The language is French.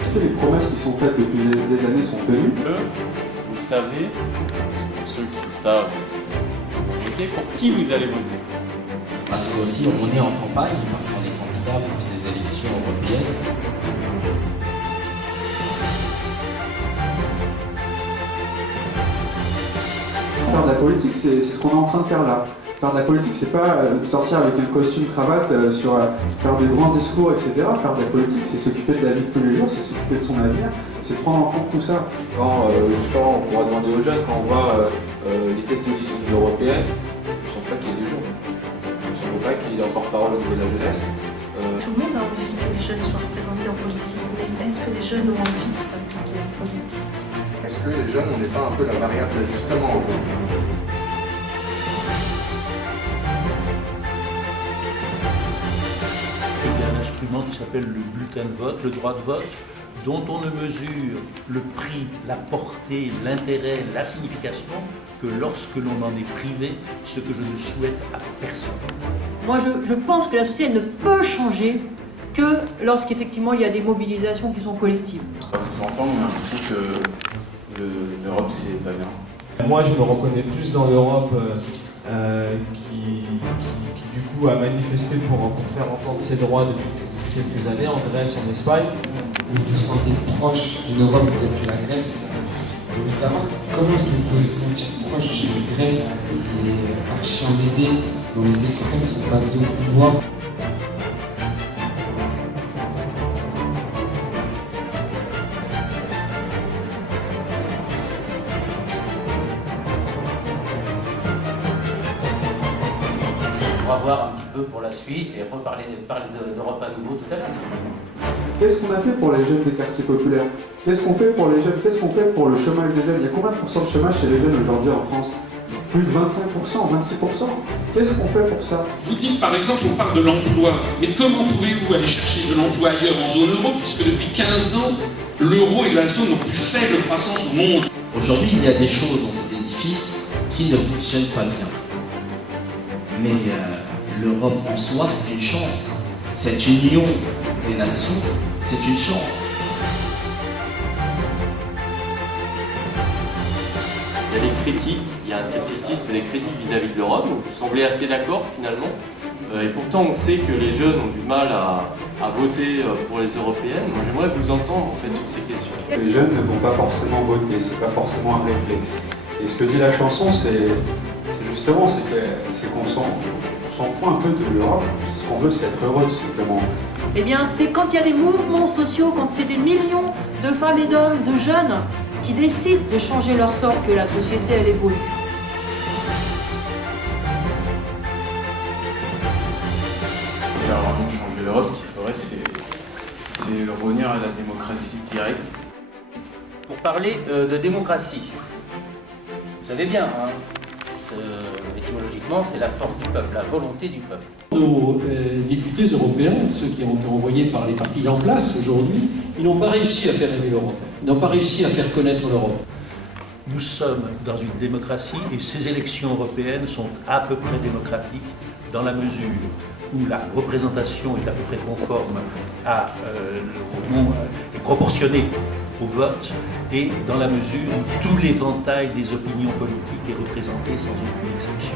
Est-ce que les promesses qui sont faites depuis des années sont tenues? Vous savez, pour ceux qui savent, pour qui vous allez voter? Parce qu'aussi on est en campagne, parce qu'on est candidat pour ces élections européennes. Faire de la politique, c'est ce qu'on est en train de faire là. Faire de la politique, c'est pas sortir avec un costume cravate, faire des grands discours, etc. Faire de la politique, c'est s'occuper de la vie de tous les jours, c'est s'occuper de son avenir, c'est prendre en compte tout ça. Quand justement on pourra demander aux jeunes, quand on voit les têtes de liste au niveau européen, il ne semble pas qu'il y ait des jeunes. Il ne semble pas qu'il y ait encore parole au niveau de la jeunesse. Tout le monde a envie que les jeunes soient représentés en politique, mais est-ce que les jeunes ont envie de s'impliquer en politique? Est-ce que les jeunes, on n'est pas un peu la variable d'ajustement au fond? Il y a un instrument qui s'appelle le bulletin de vote, le droit de vote, dont on ne mesure le prix, la portée, l'intérêt, la signification que lorsque l'on en est privé, ce que je ne souhaite à personne. Moi, je pense que la société elle ne peut changer que lorsqu'effectivement il y a des mobilisations qui sont collectives. À vous entendre, on a l'impression que l'Europe, c'est pas bien. Moi, je me reconnais plus dans l'Europe qui du coup a manifesté pour faire entendre ses droits depuis quelques années en Grèce, en Espagne. Vous vous sentez proche d'une Europe peut-être que la Grèce. Je veux savoir comment est-ce que vous pouvez se sentir proche d'une Grèce qui est archi endettée, dont les extrêmes sont passés au pouvoir. On va voir un petit peu pour la suite et reparler d'Europe à nouveau tout à l'heure. Qu'est-ce qu'on a fait pour les jeunes des quartiers populaires? Qu'est-ce qu'on fait pour les jeunes? Qu'est-ce qu'on fait pour le chômage des jeunes? Il y a combien de pourcents de chômage chez les jeunes aujourd'hui en France? Plus 25%, 26%. Qu'est-ce qu'on fait pour ça? Vous dites par exemple, on parle de l'emploi, mais comment pouvez-vous aller chercher de l'emploi ailleurs en zone euro, puisque depuis 15 ans, l'euro et la zone ont plus faible croissance au monde? Aujourd'hui, il y a des choses dans cet édifice qui ne fonctionnent pas bien. Mais l'Europe en soi, c'est une chance. Cette union des nations, c'est une chance. Il y a des critiques, il y a un scepticisme et des critiques vis-à-vis de l'Europe, donc vous semblez assez d'accord finalement. Et pourtant on sait que les jeunes ont du mal à voter pour les européennes. Moi j'aimerais vous entendre en fait sur ces questions. Les jeunes ne vont pas forcément voter, c'est pas forcément un réflexe. Et ce que dit la chanson, c'est justement qu'on s'en fout un peu de l'Europe. Ce qu'on veut, c'est être heureux tout simplement. Eh bien, c'est quand il y a des mouvements sociaux, quand c'est des millions de femmes et d'hommes, de jeunes, qui décident de changer leur sort que la société, elle évolue. Pour faire vraiment changer l'Europe, ce qu'il faudrait, c'est revenir à la démocratie directe. Pour parler de démocratie, vous savez bien, hein, étymologiquement, c'est la force du peuple, la volonté du peuple. Nos députés européens, ceux qui ont été envoyés par les partis en place aujourd'hui, ils n'ont pas réussi à faire aimer l'Europe, ils n'ont pas réussi à faire connaître l'Europe. Nous sommes dans une démocratie et ces élections européennes sont à peu près démocratiques dans la mesure où la représentation est à peu près conforme est proportionnée au vote et dans la mesure où tout l'éventail des opinions politiques est représenté sans aucune exception.